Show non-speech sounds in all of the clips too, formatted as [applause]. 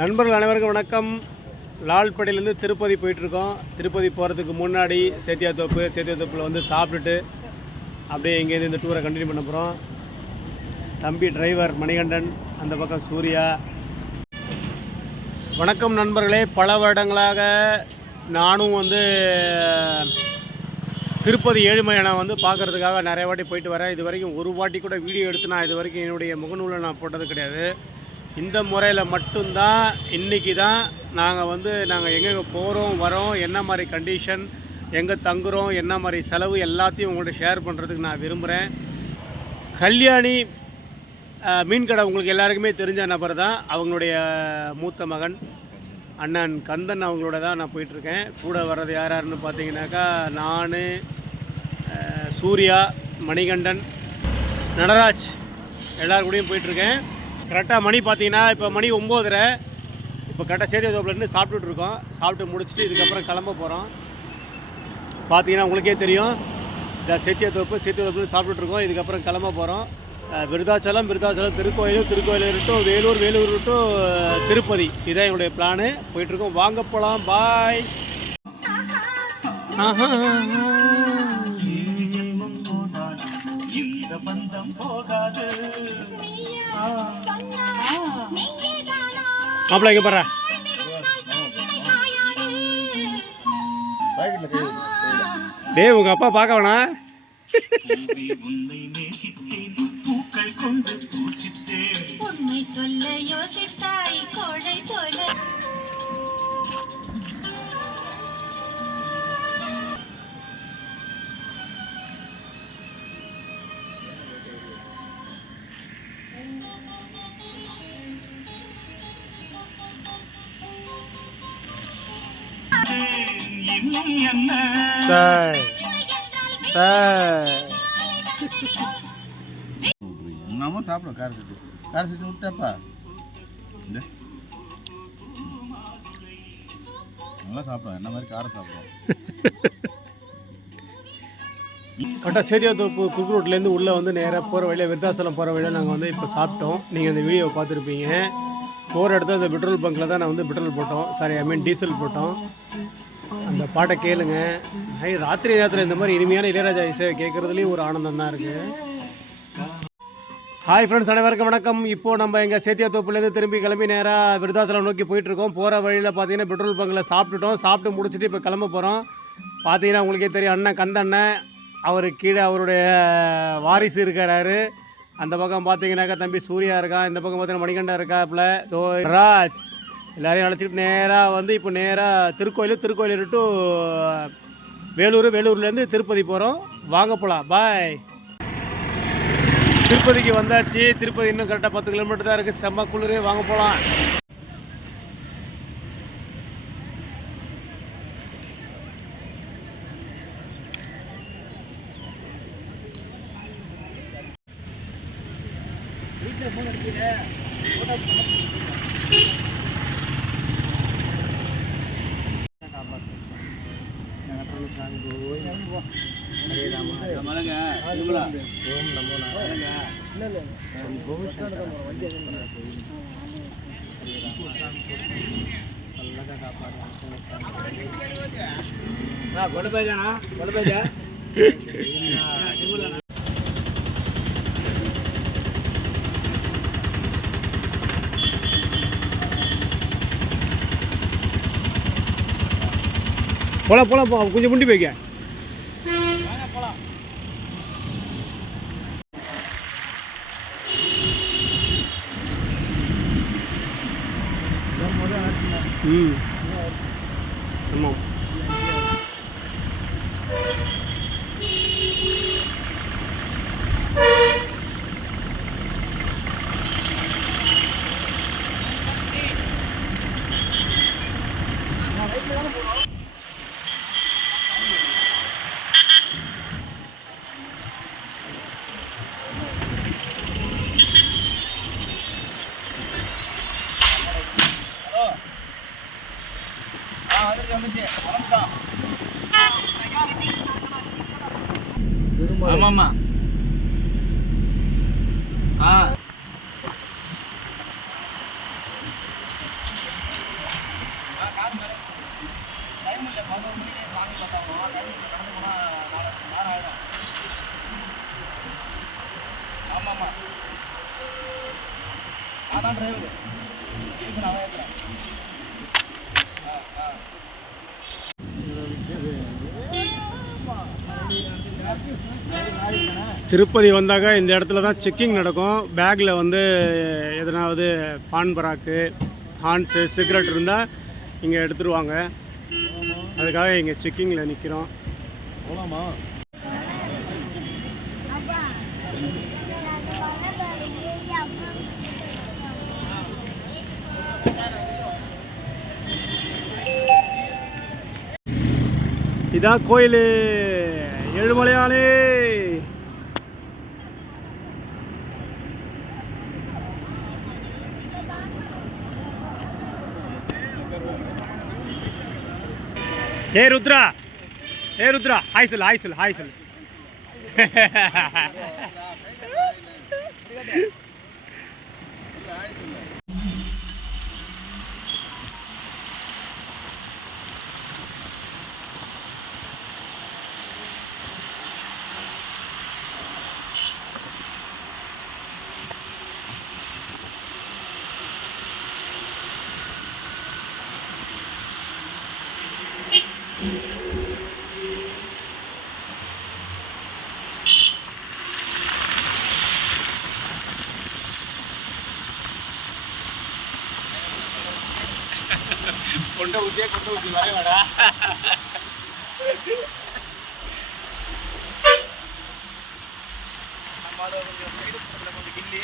நண்பர்கள் அனைவருக்கும் வணக்கம். லால்படையிலேருந்து திருப்பதி போயிட்டுருக்கோம். திருப்பதி போகிறதுக்கு முன்னாடி சேத்தியாத்தோப்பு சேத்தியாத்தோப்பில் வந்து சாப்பிட்டுட்டு அப்படியே இங்கேருந்து இந்த டூரை கண்டினியூ பண்ண போகிறோம் தம்பி டிரைவர் மணிகண்டன் அந்த பக்கம் சூர்யா. வணக்கம் நண்பர்களே. பல வருடங்களாக நானும் வந்து திருப்பதி ஏழுமையான வந்து பார்க்கறதுக்காக நிறைய வாட்டி போயிட்டு வரேன். இது வரைக்கும் ஒரு வாட்டி கூட வீடியோ எடுத்து நான் இது வரைக்கும் என்னுடைய முகநூலில் நான் போட்டது கிடையாது. இந்த முறையில் மட்டும்தான் இன்றைக்கி தான் நாங்கள் வந்து நாங்கள் எங்கெங்கே போகிறோம் வரோம் என்ன மாதிரி கண்டிஷன் எங்கே தங்குறோம் என்ன மாதிரி செலவு எல்லாத்தையும் உங்கள்கிட்ட ஷேர் பண்ணுறதுக்கு நான் விரும்புகிறேன் கல்யாணி மீன் கடை உங்களுக்கு எல்லாருக்குமே தெரிஞ்ச நபர் தான். அவங்களுடைய மூத்த மகன் அண்ணன் கந்தன் அவங்களோட தான் நான் போயிட்டுருக்கேன். கூட வர்றது யார் யாருன்னு பார்த்தீங்கன்னாக்கா நான் சூர்யா மணிகண்டன் நடராஜ் எல்லாருக்கூடையும் கூடயும் போயிட்டுருக்கேன். கரெக்டாக மணி பார்த்தீங்கன்னா இப்போ மணி ஒம்போதரை. இப்போ கரெக்டாக சேதியதோப்புலேருந்து சாப்பிட்டுட்டு இருக்கோம். சாப்பிட்டு முடிச்சுட்டு இதுக்கப்புறம் கிளம்ப போகிறோம் பார்த்தீங்கன்னா உங்களுக்கே தெரியும். இந்த சேத்தியத்தோப்பு சேத்தியத்தோப்புல சாப்பிட்டுட்டு இருக்கோம். இதுக்கப்புறம் கிளம்ப போகிறோம் விருதாச்சலம் விருதாச்சலம் திருக்கோயில் திருக்கோயில் டு வேலூர் வேலூர் டு திருப்பதி. இதான் என்னுடைய பிளானு போயிட்டுருக்கோம் வாங்க போகலாம் பாய் ஆஹா. பந்தம் போகாது. மாப்பிள்ள இங்கே பாரு டேய் உங்கள் அப்பா பார்க்க நேசித்தேன் பூக்கள் கொண்டு பூசித்தேன். உண்மை சொல்ல யோசித்தாய் கோழை போல இன்னும் என்ன? நம்ம சாப்பிடும் கார சட்டி. கார சட்டி விட்டாப்பா. இந்த. நல்லா சாப்பிடும் என்ன மாதிரி காரம் சாப்பிடும். கரெக்டாக சேதியாத்தோப்பு குக் ரோட்லேருந்து உள்ளே வந்து நேராக போகிற வழியில் விருத்தாசலம் போகிற வழியில் நாங்கள் வந்து இப்போ சாப்பிட்டோம். நீங்கள் இந்த வீடியோவை பார்த்துருப்பீங்க. போகிற இடத்துல அந்த பெட்ரோல் பங்க்கில் தான் நான் வந்து பெட்ரோல் போட்டோம். சாரி ஐ மீன் டீசல் போட்டோம். அந்த பாட்டை கேளுங்க. ராத்திரி நேரத்தில் இந்த மாதிரி இனிமையான இளையராஜா இசையை கேட்குறதுலேயும் ஒரு ஆனந்தம் தான் இருக்குது ஹாய் ஃப்ரெண்ட்ஸ் அனைவருக்கும் வணக்கம். இப்போது நம்ம எங்கள் சேத்தியாத்தோப்புலேருந்து திரும்பி கிளம்பி நேராக விருதாசலம் நோக்கி போயிட்டுருக்கோம். போகிற வழியில் பார்த்தீங்கன்னா பெட்ரோல் பங்கில் சாப்பிட்டுட்டோம். சாப்பிட்டு முடிச்சுட்டு இப்போ கிளம்ப போகிறோம் பார்த்தீங்கன்னா உங்களுக்கே தெரியும் அண்ணன் கந்த அண்ணன் அவர் கீழே அவருடைய வாரிசு இருக்கிறாரு. அந்த பக்கம் பார்த்தீங்கன்னாக்கா தம்பி சூர்யா இருக்கான் இந்த பக்கம் பார்த்தீங்கன்னா மணிகண்டா இருக்காப்புல. தோ ராஜ். எல்லாரையும் அழைச்சிட்டு நேராக வந்து இப்போ நேராக திருக்கோயில் திருக்கோயில் டு வேலூர் வேலூர்லேருந்து திருப்பதி போகிறோம் வாங்க போகலாம் பாய் திருப்பதிக்கு வந்தாச்சு. திருப்பதி இன்னும் கரெக்டாக பத்து கிலோமீட்டர் தான் இருக்குது செம்ம குளிரே. வாங்க போகலாம் மலைங்க போலாம் போலாம் போ. கொஞ்சம் முண்டி போய்க்க. ம் 嗯。ஆமாம்மா. ஆ. அதான் டிரைவர் இதுக்கு நான் ஏற்றுறேன் ஆ ஆ. திருப்பதி வந்தாக்க இந்த இடத்துல தான் செக்கிங் நடக்கும். பேக்கில் வந்து எதனாவது பான் பராக்கு ஹான்ஸு சிகரெட் இருந்தால் இங்கே எடுத்துருவாங்க. அதுக்காக இங்கே செக்கிங்கில் நிற்கிறோம் இதான் கோயில். ஏழுமலையானே ஏ ருத்ரா. ஏ ருத்ரா. ஹாய் சொல்லு ஹாய் சொல்லு ஹாய் சொல்லு. [laughs] కొండ ఉద్దే కొండ ఉద్ది వరేవాడా సైడ్ గిల్లి.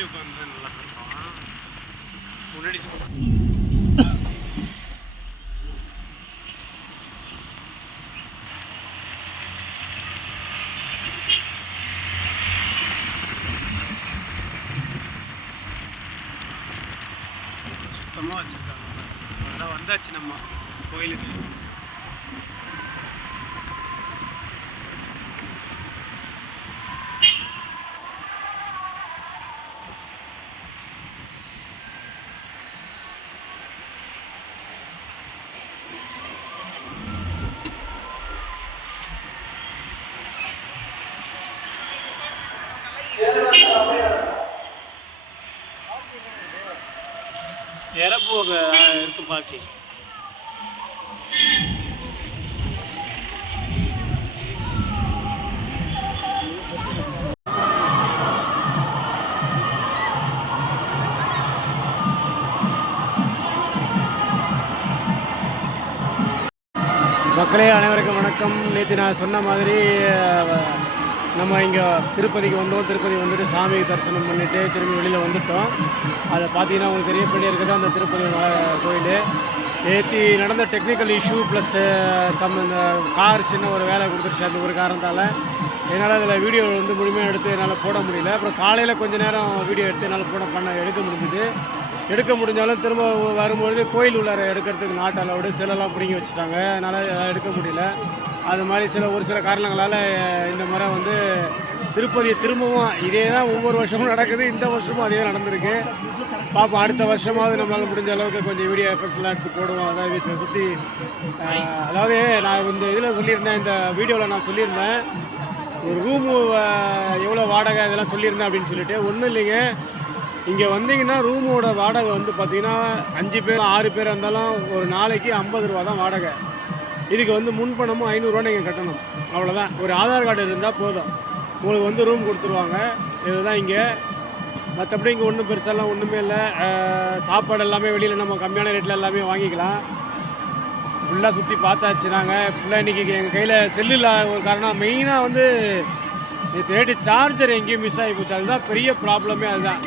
முன்னாடி உட்காந்து நல்லா இருக்கும் முன்னாடி சுத்தமாக வச்சுருக்காங்க. வந்தாச்சு நம்ம கோயிலுக்கு. இருக்கு மக்களே அனைவருக்கும் வணக்கம். நேற்று நான் சொன்ன மாதிரி நம்ம இங்கே திருப்பதிக்கு வந்தோம். திருப்பதி வந்துட்டு சாமி தரிசனம் பண்ணிட்டு திரும்பி வெளியில் வந்துட்டோம். அதை பார்த்தீங்கன்னா உங்களுக்கு தெரிய பண்ணி இருக்குது அந்த திருப்பதி கோயில். நேற்று நடந்த டெக்னிக்கல் இஷ்யூ ப்ளஸ் சம் இந்த கார் சின்ன ஒரு வேலை கொடுத்துருச்சு அந்த ஒரு காரணத்தால். என்னால் அதில் வீடியோ வந்து முழுமையாக எடுத்து என்னால் போட முடியல. அப்புறம் காலையில் கொஞ்ச நேரம் வீடியோ எடுத்து என்னால் போட பண்ண எடுக்க முடிஞ்சுது. எடுக்க முடிஞ்சாலும் திரும்ப வரும்பொழுது கோயில் உள்ளார எடுக்கிறதுக்கு நாட்டு அலவுடு சிலலாம் பிடிங்கி வச்சுட்டாங்க. அதனால் எடுக்க முடியல. அது மாதிரி சில ஒரு சில காரணங்களால் இந்த முறை வந்து திருப்பதியை திரும்பவும் இதே தான் ஒவ்வொரு வருஷமும் நடக்குது. இந்த வருஷமும் அதே நடந்திருக்கு. பார்ப்போம் அடுத்த வருஷமாவது நம்மளால் முடிஞ்ச அளவுக்கு கொஞ்சம் வீடியோ எஃபெக்ட்லாம் எடுத்து போடுவோம். அதாவது சுற்றி அதாவது நான் இந்த இதில் சொல்லியிருந்தேன் இந்த வீடியோவில் நான் சொல்லியிருந்தேன். ஒரு ரூமு எவ்வளோ வாடகை இதெல்லாம் சொல்லியிருந்தேன் அப்படின்னு சொல்லிட்டு. ஒன்றும் இல்லைங்க. இங்கே வந்தீங்கன்னா ரூமோட வாடகை வந்து பார்த்தீங்கன்னா அஞ்சு பேர் ஆறு பேர் இருந்தாலும் ஒரு நாளைக்கு ஐம்பது ரூபா தான் வாடகை. இதுக்கு வந்து முன்பணமும் ஐநூறுரூவா நீங்கள் கட்டணும். அவ்வளோதான் ஒரு ஆதார் கார்டு இருந்தால் போதும். உங்களுக்கு வந்து ரூம் கொடுத்துருவாங்க. இதுதான் இங்கே. மற்றபடி இங்கே ஒன்றும் பெருசெல்லாம் ஒன்றுமே இல்லை. சாப்பாடு எல்லாமே வெளியில் நம்ம கம்மியான ரேட்டில் எல்லாமே வாங்கிக்கலாம். ஃபுல்லாக சுற்றி பார்த்தாச்சு நாங்கள் ஃபுல்லாக இன்றைக்கி எங்கள் கையில் செல்லு இல்லாத ஒரு காரணம். மெயினாக வந்து நேற்று ரேட்டு சார்ஜர் எங்கேயும் மிஸ் ஆகி போச்சு. அதுதான் பெரிய ப்ராப்ளமே அதுதான்.